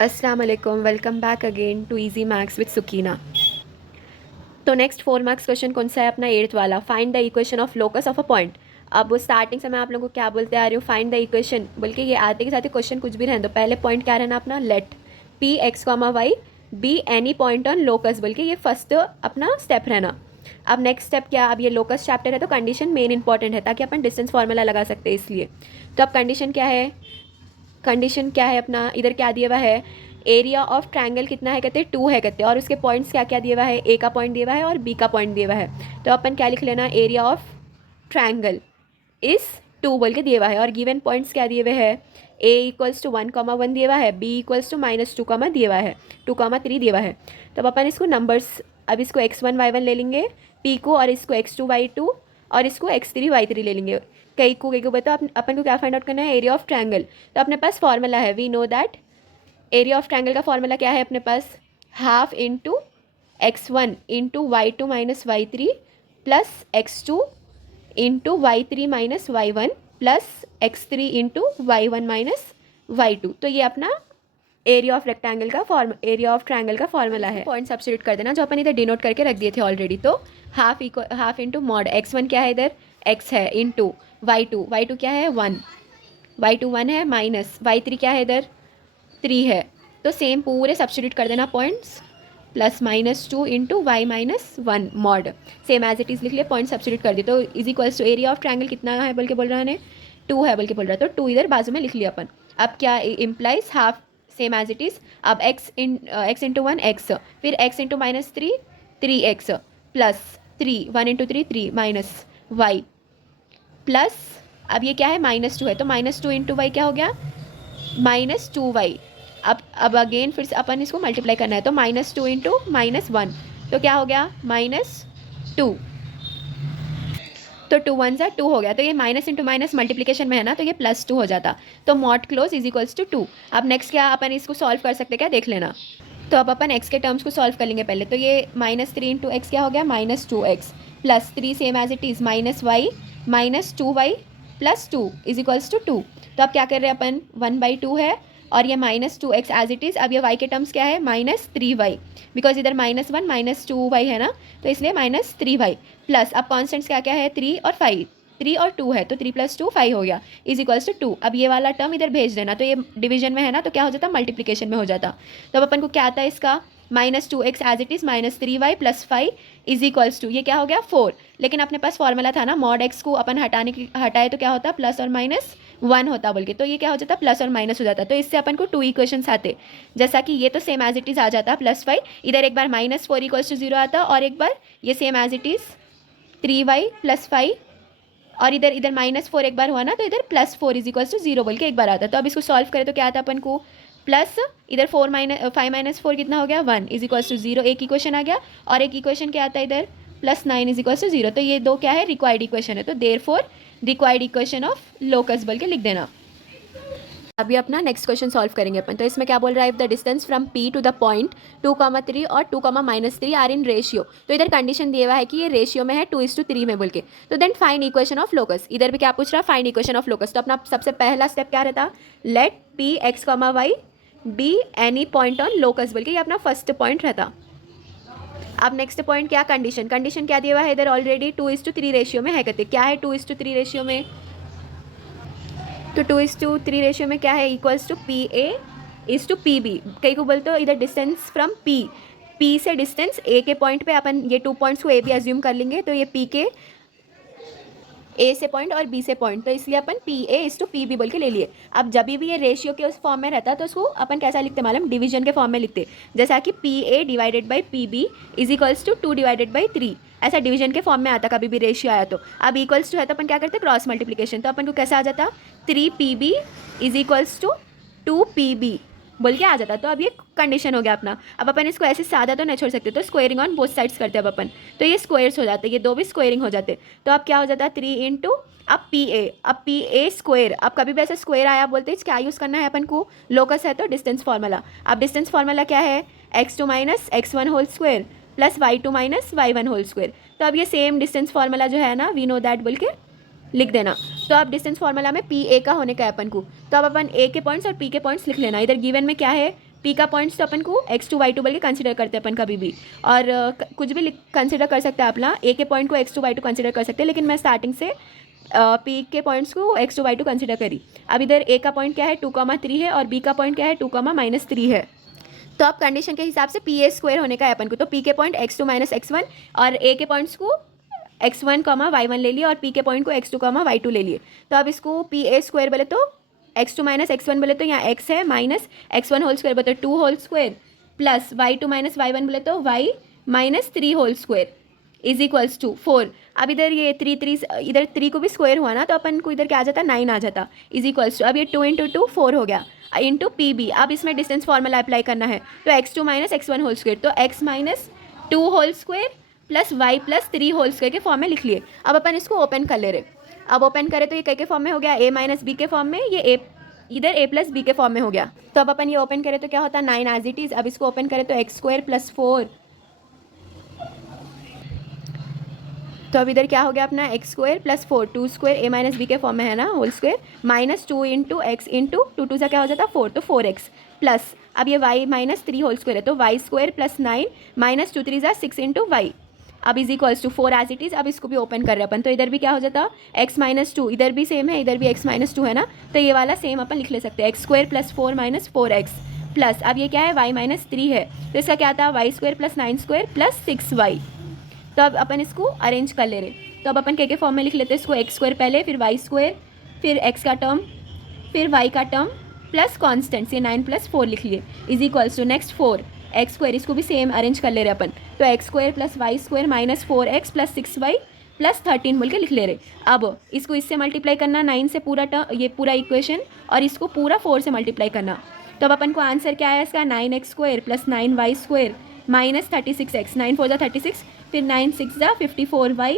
अस्सलाम वालेकुम, welcome back again to easy maths with Sukina. तो नेक्स्ट 4 मार्क्स क्वेश्चन कौन सा है अपना 8th वाला, find the equation of locus of a point. अब स्टार्टिंग से मैं आप लोगों को क्या बोलते आ रही हूँ, फाइंड द इक्वेशन, बल्कि ये आते के साथ ही क्वेश्चन कुछ भी रहने दो। पहले पॉइंट क्या रहना अपना, let P X comma Y be any point on locus, बल्कि ये फर्स्ट अपना स्टेप रहना। अब नेक्स्ट स्टेप क्या, अब ये लोकस चैप्टर है तो कंडीशन मेन इंपॉर्टेंट है ताकि अपन डिस्टेंस फार्मूला लगा सकते हैं इसलिए। तो अब कंडीशन क्या है, कंडीशन क्या है अपना, इधर क्या दिया हुआ है, एरिया ऑफ ट्रायंगल कितना है कहते हैं 2 है कहते हैं, और उसके पॉइंट्स क्या क्या दिया हुआ है, ए का पॉइंट दिया हुआ है और बी का पॉइंट दिया हुआ है। तो अपन क्या लिख लेना, एरिया ऑफ ट्रायंगल इस 2 बोल के दिया हुआ है, और गिवन पॉइंट्स क्या दिए हुए हैं, ए इक्वल्स टू 1,1 दिया हुआ है, बी इक्वल्स टू -2, दिया हुआ है 2,3 दिया हुआ है। तो अब अपन इसको नंबर्स, अब इसको x1 y1 ले लेंगे पी को, और इसको x2 y2 और इसको x3 y3 ले लेंगे। कई को बताओ अपन को क्या फाइंड आउट करना है, एरिया ऑफ ट्रायंगल। तो अपने पास फॉर्मूला है, we know that area of triangle का फॉर्मूला क्या है अपने पास, half into x1 into y2 minus y3 plus x2 into y3 minus y1 plus x3 into y1 minus y2। तो ये अपना एरिया ऑफ रेक्टेंगल का एरिया ऑफ ट्रायंगल का फॉर्मूला है। पॉइंट सब्स्टिट्यूट कर देना जो अपन इधर डिनोट करके रख दिए थे ऑलरेडी। तो हाफ इंटू मॉड x1 क्या है इधर, x है, इंटू y2 क्या है 1, y2 1 है, माइनस y3 क्या है इधर 3 है। तो सेम पूरे सब्स्टिट्यूट कर देना points, plus -2 into Y -1 mod, same as it is लिख लिया, पॉइंट सब्स्टिट्यूट कर दिए। तो is equals to area of triangle कितना है बोल के बोल रहा है, 2 है बोल के बोल रहा है, तो 2 इधर बाजू में लिख लिया अपन। अब क्या implies half, same as it is. अब x इंटू 1 x, फिर x into -3 3x plus 3 1 into 3 3 minus Y plus, अब ये क्या है -2 है, तो -2 इंटू वाई क्या हो गया -2y। अब अगेन फिर से अपन इसको मल्टीप्लाई करना है, तो -2 इंटू -1 तो क्या हो गया -2। तो 2 1 ज़ा 2 हो गया, तो ये माइनस इंटू माइनस मल्टीप्लिकेशन में है ना, तो ये +2 हो जाता। तो mod close is equals to 2। अब नेक्स्ट क्या अपन इसको सॉल्व कर सकते हैं क्या, देख लेना। तो अब अपन x के टर्म्स को सॉल्व कर लेंगे पहले। तो ये -3 इंटू एक्स क्या हो गया -2x plus 3 same as it is -y -2y plus 2 is equals to 2। तो अब क्या कर रहे हैं अपन, 1/2 है और ये -2x एज इट इज़। अब ये y के टर्म्स क्या है -3y, बिकॉज इधर -1 -2y है ना, तो इसलिए -3y प्लस, अब कॉन्स्टेंट्स क्या क्या है 3 और 5, 3 और 2 है, तो 3 + 2 5 हो गया इज इक्वल्स टू 2। अब ये वाला टर्म इधर भेज देना, तो ये डिवीजन में है ना, तो क्या हो जाता मल्टीप्लिकेशन में हो जाता। तो अब अपन को क्या आता है इसका, -2x as it is -3y plus 5 is equals to, ये क्या हो गया 4। लेकिन अपने पास फॉर्मूला था ना, मॉड x को अपन हटाए तो क्या होता प्लस और -1 होता बोल के, तो ये क्या हो जाता प्लस और माइनस हो जाता। तो इससे अपन को 2 इक्वेशंस आते, जैसा कि ये तो सेम एज इट इज़ आ जाता +5, इधर एक बार -4 इक्वल्स टू 0 आता, और एक बार ये same as it is 3y plus 5, और इधर इधर -4 एक बार हुआ ना, तो इधर +4 इज इक्वल्स टू 0 बोल के एक बार आता। तो अब इसको सॉल्व करें तो क्या आता अपन को, प्लस इधर 5 - 4 कितना हो गया 1 इज इक्वल्स टू 0, एक इक्वेशन आ गया, और एक इक्वेशन क्या आता है इधर +9 इज इक्वल्स टू 0। तो ये दो क्या है रिक्वायर्ड इक्वेशन है, तो therefore required equation of locus बोल के लिख देना। अभी अपना नेक्स्ट क्वेश्चन सॉल्व करेंगे अपन। तो इसमें क्या बोल रहा है, if the distance from P to the point 2,3 और 2,-3 आर इन रेशियो। तो इधर कंडीशन दिया हुआ है कि ये रेशियो में है 2:3 में बोल के। तो then find equation of locus, इधर भी क्या पूछ रहा है, फाइंड इक्वेशन ऑफ लोकस। तो अपना सबसे पहला स्टेप क्या रहता, let P x, y be any point on locus बोल के, ये अपना फर्स्ट पॉइंट रहता। अब नेक्स्ट पॉइंट क्या, कंडीशन क्या दिया हुआ है इधर ऑलरेडी 2:3 रेशियो में है कहते, क्या है 2:3 रेशियो में, तो 2:3 रेशियो में क्या है, equals to PA is to PB। कई को बोलते हो इधर डिस्टेंस फ्रॉम P से डिस्टेंस A के पॉइंट पे, अपन ये 2 पॉइंट्स को A भी एज्यूम कर लेंगे, तो ये P के A से पॉइंट और B से पॉइंट, तो इसलिए अपन PA इज टू PB बोल के ले लिए। अब जब भी ये रेशियो के उस फॉर्म में रहता है तो उसको अपन कैसा लिखते मालूम, डिवीजन के फॉर्म में लिखते, जैसा कि PA divided by PB is equals to 2 divided by 3, ऐसा डिवीजन के फॉर्म में आता कभी भी रेशियो आया तो। अब इक्वल्स टू है तो अपन क्या करते क्रॉस मल्टीप्लिकेशन, तो अपन को कैसा आ जाता 3PB is equals to 2PB बोल के आ जाता। तो अब ये कंडीशन हो गया अपना। अब अपन इसको ऐसे सादा तो नहीं छोड़ सकते, तो स्क्वायरिंग ऑन बोथ साइड्स करते हैं अब अपन, तो ये स्क्वायर्स हो जाते, ये दो भी स्क्वायरिंग हो जाते। तो अब क्या हो जाता है 3 इंटू, अब PA स्क्वायर, अब कभी भी ऐसे स्क्वायर आया बोलते हैं क्या यूज़ करना है अपन को, लोकस है तो डिस्टेंस फार्मूला। अब डिस्टेंस फार्मूला क्या है, x2 - x1 whole square plus y2 - y1 whole square. तो अब ये सेम डिस्टेंस फार्मूला जो है ना, वी नो दैट बोल के लिख देना। तो अब डिस्टेंस फार्मूला में PA का होने का है अपन को, तो अब अपन A के पॉइंट्स और P के पॉइंट्स लिख लेना। इधर गिवन में क्या है पी का पॉइंट्स तो अपन को x2 y2 बोल के कंसिडर करते हैं अपन कभी भी, और कुछ भी कंसिडर कर सकते हैं अपना, ए के पॉइंट को x2 y2 कंसिडर कर सकते हैं, लेकिन मैं स्टार्टिंग से पी के पॉइंट्स को x2 y2 कंसिडर करी। अब इधर ए का पॉइंट क्या है 2,3 है, और बी का पॉइंट क्या है 2,-3 है। तो अब कंडीशन के हिसाब से पी ए स्क्वायर होने का है अपन को, तो पी के पॉइंट x2 - x1 और ए के पॉइंट्स को x1, y1 ले लिए, और पी के पॉइंट को x2, y2 ले लिए। तो अब इसको पी ए स्क्वायर बोले तो x2 - x1 बोले तो यहाँ x है, माइनस x1 होल स्क्वायर बोले तो 2 whole square, plus y2 - y1 बोले तो y - 3 whole square is equals to 4। अब इधर ये 3 इधर 3 को भी स्क्वायर हुआ ना, तो अपन को इधर क्या आ जाता 9 आ जाता, इज इक्वल्स टू, अब ये 2 × 2 4 हो गया, इंटू पी बी। अब इसमें डिस्टेंस फार्मूला अप्लाई करना है, तो x2 - x1 होल स्क्वायर, तो x - 2 whole square plus y + 3 whole square के फॉर्म में लिख लिए। अब अपन इसको ओपन कर ले रहे, अब ओपन करें तो ये कई के फॉर्म में हो गया, a - b के फॉर्म में, ये a इधर a + b के फॉर्म में हो गया। तो अब अपन ये ओपन करें तो क्या होता है 9 एज इट इज़। अब इसको ओपन करें तो x² + 4, तो अब इधर क्या हो गया अपना x² + 4, 2² a - b के फॉर्म में है ना, होल स्क्वायर, -2 × x × 2 2 सा क्या हो जाता 4, तो 4x प्लस, अब ये y - 3 होल स्क्वायर है, तो y² + 9 -2 3 = 6 × y, अब is equals to 4 as it is. अब इसको भी ओपन कर रहे हैं अपन, तो इधर भी क्या हो जाता x - 2, इधर भी सेम है, इधर भी x - 2 है ना, तो ये वाला सेम अपन लिख ले सकते हैं, x² + 4 - 4x प्लस, अब ये क्या है y - 3 है, तो इसका क्या आता है y² + 9² + 6y। तो अब अपन इसको अरेंज कर ले रहे, तो अब अपन के फॉर्म में लिख लेते हैं इसको, x² पहले, फिर y², फिर x का टर्म, फिर y का टर्म प्लस कॉन्स्टेंट्स, ये 9 + 4 लिख लिए, is equals to next 4 x², इसको भी सेम अरेंज कर ले रहे अपन, तो x² + y² - 4x + 6y + 13 बोल के लिख ले रहे। अब इसको इससे मल्टीप्लाई करना 9 से पूरा ये पूरा इक्वेशन, और इसको पूरा 4 से मल्टीप्लाई करना, तो अब अपन को आंसर क्या है इसका 9x² + 9y² - 36x, 9 4 = 36, फिर 9 6 = 54y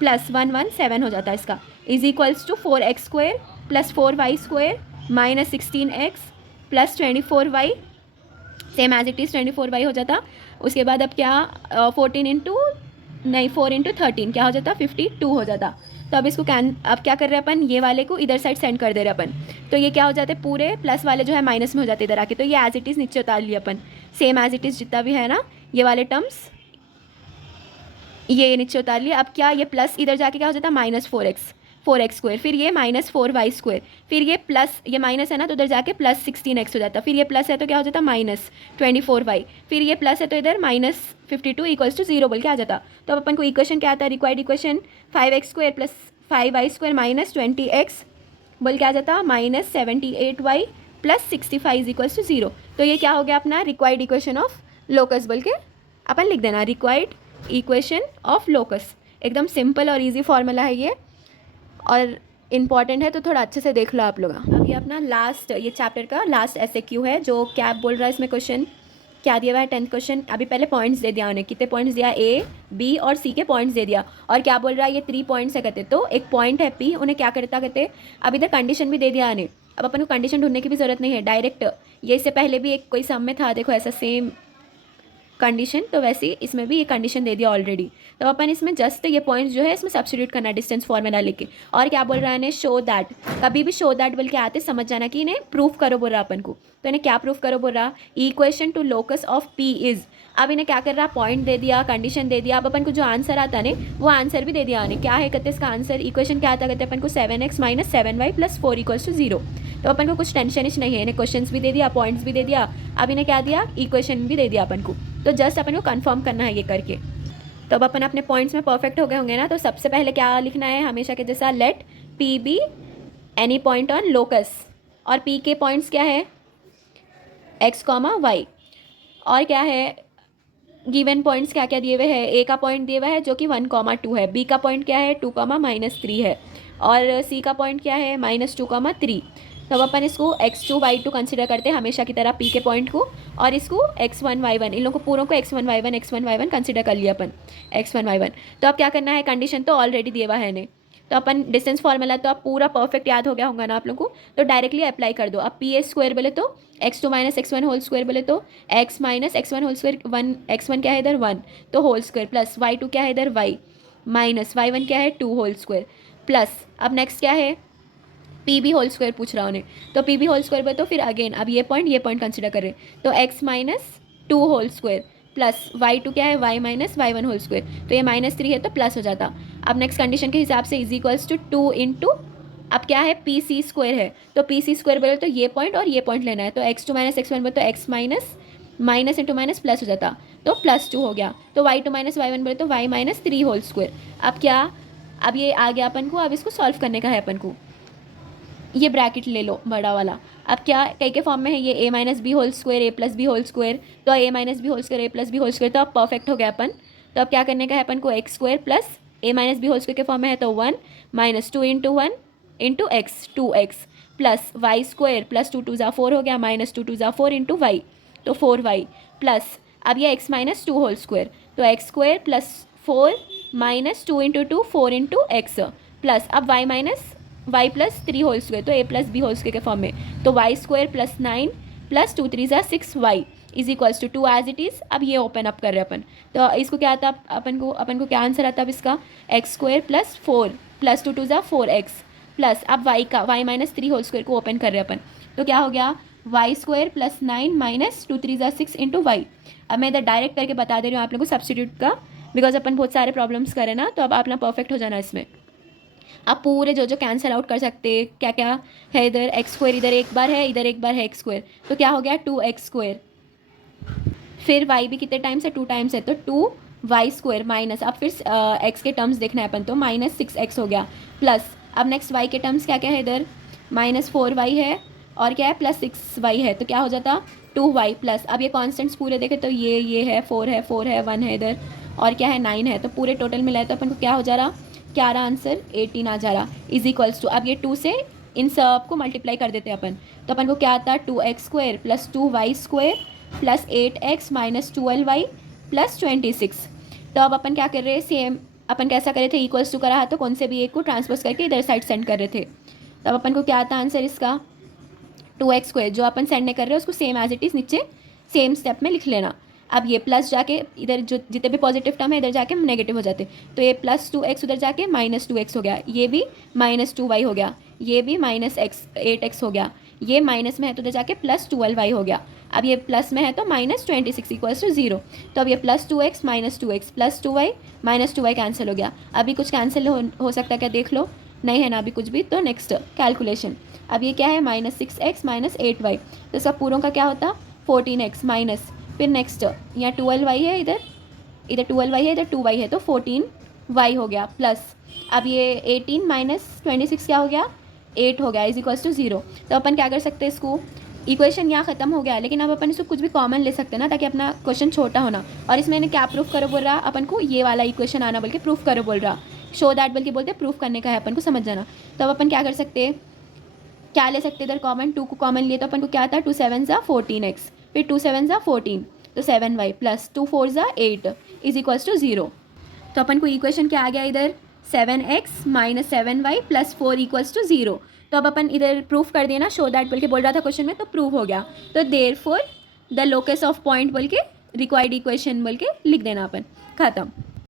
+ 1 1 7 हो जाता है इसका, is equals to 4x² + 4y² - 16x + 24y, same as it is 24y हो जाता। उसके बाद अब क्या 4 × 13 क्या हो जाता 52 हो जाता। तो अब इसको अब क्या कर रहे हैं अपन, ये वाले को इधर साइड सेंड कर दे रहे अपन, तो ये क्या हो जाते पूरे प्लस वाले जो है माइनस में हो जाते इधर आके, तो ये एज इट इज़ नीचे उतार लिया अपन, सेम एज इट इज़ जितना भी है ना ये वाले टर्म्स, ये नीचे उतार लिया। अब क्या ये प्लस इधर जाके क्या हो जाता -4x², फिर ये -4y², फिर ये प्लस, ये माइनस है ना तो उधर जाके +16x हो जाता, फिर ये प्लस है तो क्या हो जाता -24y, फिर ये प्लस है तो इधर -52 = 0 बोल के आ जाता। तो अब अपन को इक्वेशन क्या आता है, required equation 5x² + 5y² - 20x बोल के आ जाता -78y + 65 = 0। तो ये क्या हो गया अपना रिक्वायर्ड इक्वेशन ऑफ लोकस बोल के अपन लिख देना, रिक्वायर्ड इक्वेशन ऑफ लोकस। एकदम सिंपल और इजी फॉर्मूला है ये, और इम्पॉर्टेंट है, तो थोड़ा अच्छे से देख लो आप लोग। अब ये अपना लास्ट, ये चैप्टर का लास्ट SAQ है, जो क्या बोल रहा है इसमें क्वेश्चन क्या दिया हुआ है 10th क्वेश्चन। अभी पहले पॉइंट्स दे दिया उन्हें, कितने पॉइंट्स दिया A, B और C के पॉइंट्स दे दिया, और क्या बोल रहा है ये 3 पॉइंट्स है कहते, तो एक पॉइंट है P, उन्हें क्या करता कहते, अब इधर कंडीशन भी दे दिया उन्हें। अब अपन को कंडीशन ढूंढने की भी ज़रूरत नहीं है, डायरेक्ट ये इससे पहले भी एक कोई सम में था देखो ऐसा सेम कंडीशन, तो वैसे ही इसमें भी ये कंडीशन दे दिया ऑलरेडी। तो अपन इसमें जस्ट ये पॉइंट्स जो है इसमें सब्स्टिट्यूट करना डिस्टेंस फॉर्मूला लेके, और क्या बोल रहा है इन्हें शो दैट, कभी भी शो दैट बोल के आते समझ जाना कि इन्हें प्रूफ करो बोल रहा अपन को, तो इन्हें क्या प्रूफ करो बोल रहा, equation two locus of P is, अब इन्हें क्या कर रहा पॉइंट दे दिया, कंडीशन दे दिया, अब अपन को जो आंसर आता है वो आंसर भी दे दिया आने, क्या है कहते इसका आंसर, इक्वेशन क्या आता कहते अपन को 7x - 7y + 4 = 0। तो अपन को कुछ टेंशन नहीं है, इन्हें क्वेश्चंस भी दे दिया, पॉइंट्स भी दे दिया, अब इन्हें क्या दिया इक्वेशन भी दे दिया अपन को, तो जस्ट अपन को कंफर्म करना है ये करके। तो अब अपन अपने पॉइंट्स में परफेक्ट हो गए होंगे ना, तो सबसे पहले क्या लिखना है हमेशा के जैसा, let P be any point on locus, और P के पॉइंट्स क्या है x, y, और क्या है गिवन पॉइंट्स क्या क्या दिए हुए हैं, A का पॉइंट दिया हुआ है जो कि 1, 2 है, B का पॉइंट क्या है 2, -3 है, और C का पॉइंट क्या है -2, 3। तो अब अपन इसको x2 y2 कंसिडर करते हैं हमेशा की तरह P के पॉइंट को, और इसको x1 y1, इन लोगों को पूरों को x1 y1 कंसिडर कर लिया अपन x1 y1। तो अब क्या करना है, कंडीशन तो ऑलरेडी दिया हुआ है इन्हें, तो अपन डिस्टेंस फार्मूला तो आप पूरा परफेक्ट याद हो गया होगा ना आप लोगों को, तो डायरेक्टली अप्लाई कर दो। अब PA² बोले तो x2 - x1 होल स्क्वायर बोले तो x - x1 whole square, 1 x1 क्या है इधर 1 तो होल स्क्वायर, प्लस y2 क्या है इधर y, माइनस y1 क्या है 2 होल स्क्वायर, प्लस अब नेक्स्ट क्या है पी बी होल स्क्वायर पूछ रहा उन्हें, तो पी बी होल स्क्वायर पर तो फिर अगेन अब ये पॉइंट कंसिडर कर रहे हैं, तो x minus two whole square plus y two क्या है y minus y one whole square, तो ये -3 है तो प्लस हो जाता। अब नेक्स्ट कंडीशन के हिसाब से इज इक्वल्स टू 2 इंटू, अब क्या है पी सी स्क्वायर है, तो पी सी स्क्वायर बोले तो ये पॉइंट और ये पॉइंट लेना है, तो x2 माइनस x1 बोले तो x minus minus into minus plus हो जाता, तो +2 हो गया। तो y2 माइनस y1 बोले तो y माइनस 3 होल स्क्वायर। अब क्या, अब ये आ गया अपन को, अब इसको सॉल्व करने का है अपन को, ये ब्रैकेट ले लो बड़ा वाला। अब क्या कई के फॉर्म में है ये a minus b whole square a plus b whole square, तो a minus b whole square a plus b whole square, तो अब परफेक्ट हो गया अपन। तो अब क्या करने का है अपन को, x square plus a minus b whole square के फॉर्म में है तो 1 minus 2 into 1 into x 2x plus y square plus 2 2 ज़ा 4 हो गया, माइनस 2 2 ज़ा 4 इंटू वाई, तो 4y प्लस अब ये x माइनस 2 होल स्क्वायर, तो x square plus 4 minus 2 into 2 4 into x plus अब y minus Y plus 3 whole square, तो a plus b whole square के फॉर्म में, तो वाई स्क्वायर प्लस 9 प्लस 2 3 ज़ा 6y is equals to 2 as it is. अब ये open up कर रहे हैं अपन, तो इसको क्या आता अपन को क्या आंसर आता है अब इसका, एक्स स्क्वायर प्लस 4 प्लस 2 2 ज़ा 4x प्लस अब y माइनस 3 होल स्क्वायर को ओपन कर रहे हैं अपन, तो क्या हो गया वाई स्क्वायर प्लस 9 माइनस 2 3 ज़ा 6 इंटू वाई। अब मैं इधर डायरेक्ट करके बता दे रही हूँ आप लोगों को सब्सटीट्यूट का, बिकॉज अपन बहुत सारे प्रॉब्लम्स करें ना, तो अब आप ना परफेक्ट हो जाना इसमें। आप पूरे जो कैंसिल आउट कर सकते हैं, क्या क्या है इधर, एक्स स्क्वायर इधर एक बार है, इधर एक बार है एक्स स्क्वायर, तो क्या हो गया 2x स्क्वायर, फिर y भी कितने टाइम्स है 2 टाइम्स है, तो 2y स्क्वायर माइनस अब फिर x के टर्म्स देखना है अपन, तो -6x हो गया प्लस अब नेक्स्ट y के टर्म्स क्या क्या है इधर, -4y है और क्या है +6y है, तो क्या हो जाता 2y प्लस अब ये कॉन्स्टेंट्स पूरे देखें तो ये है 4 है 4 है 1 है इधर और क्या है 9 है, तो पूरे टोटल मिला है तो अपन को क्या हो जा रहा, क्या रहा आंसर 18 आ जा रहा, इज इक्वल्स टू अब ये 2 से इन सब को मल्टीप्लाई कर देते हैं अपन, तो अपन को क्या आता 2x square plus 2y square plus 8x minus 12y plus 26। तो अब अपन क्या कर रहे हैं, सेम अपन कैसा करे थे, इक्वल्स टू करा है तो कौन से भी एक को ट्रांसपोज करके इधर साइड सेंड कर रहे थे, तो अब अपन को क्या आता आंसर इसका 2x स्क्वायर, जो अपन सेंड नहीं कर रहे हैं उसको सेम एज इट इज़ नीचे सेम स्टेप में लिख लेना। अब ये प्लस जाके इधर जो जितने भी पॉजिटिव टर्म है इधर जाके नेगेटिव हो जाते, तो ये +2x उधर जाके -2x हो गया, ये भी -2y हो गया, ये भी -8x हो गया, ये माइनस में है तो उधर जाके +12y हो गया, अब ये प्लस में है तो -26 इक्वल्स टू 0, तो अब ये +2x -2x +2y -2y cancel हो गया। अभी कुछ कैंसिल हो सकता है क्या देख लो, नहीं है ना अभी कुछ भी, तो नेक्स्ट कैलकुलेशन, अब ये क्या है -6x -8y, तो इसका पूरों का क्या होता 14x माइनस फिर नेक्स्ट यहाँ 12y है, इधर 12y है, इधर 2y है, तो 14y हो गया प्लस अब ये 18 माइनस 26 क्या हो गया 8 हो गया इज इक्वल्स टू 0। तो अपन क्या कर सकते हैं, इसको इक्वेशन यहाँ खत्म हो गया, लेकिन अब अपन इसको कुछ भी कॉमन ले सकते हैं ना, ताकि अपना क्वेश्चन छोटा होना। और इसमें मैंने क्या प्रूफ करो बोल रहा अपन को, ये वाला इक्वेशन आना बोल के प्रूफ करो बोल रहा, शो दैट बोल के बोलते प्रूफ करने का है अपन को, समझ जाना। तो अब अपन क्या कर सकते हैं, क्या ले सकते इधर कॉमन, 2 को कॉमन लिए तो अपन को क्या था 2 7 ज़ा 14x फिर 2 7 ज़ा 14 तो 7y प्लस 2 4 ज़ा 8 इज इक्वल्स टू 0। तो अपन को इक्वेशन क्या आ गया इधर 7x minus 7y plus 4 equals to 0। तो अब अपन इधर प्रूफ कर देना, शो दैट बोल के बोल रहा था क्वेश्चन में, तो प्रूफ हो गया। तो therefore the locus of point बोल के रिक्वायर्ड इक्वेशन बोल के लिख देना अपन, खत्म।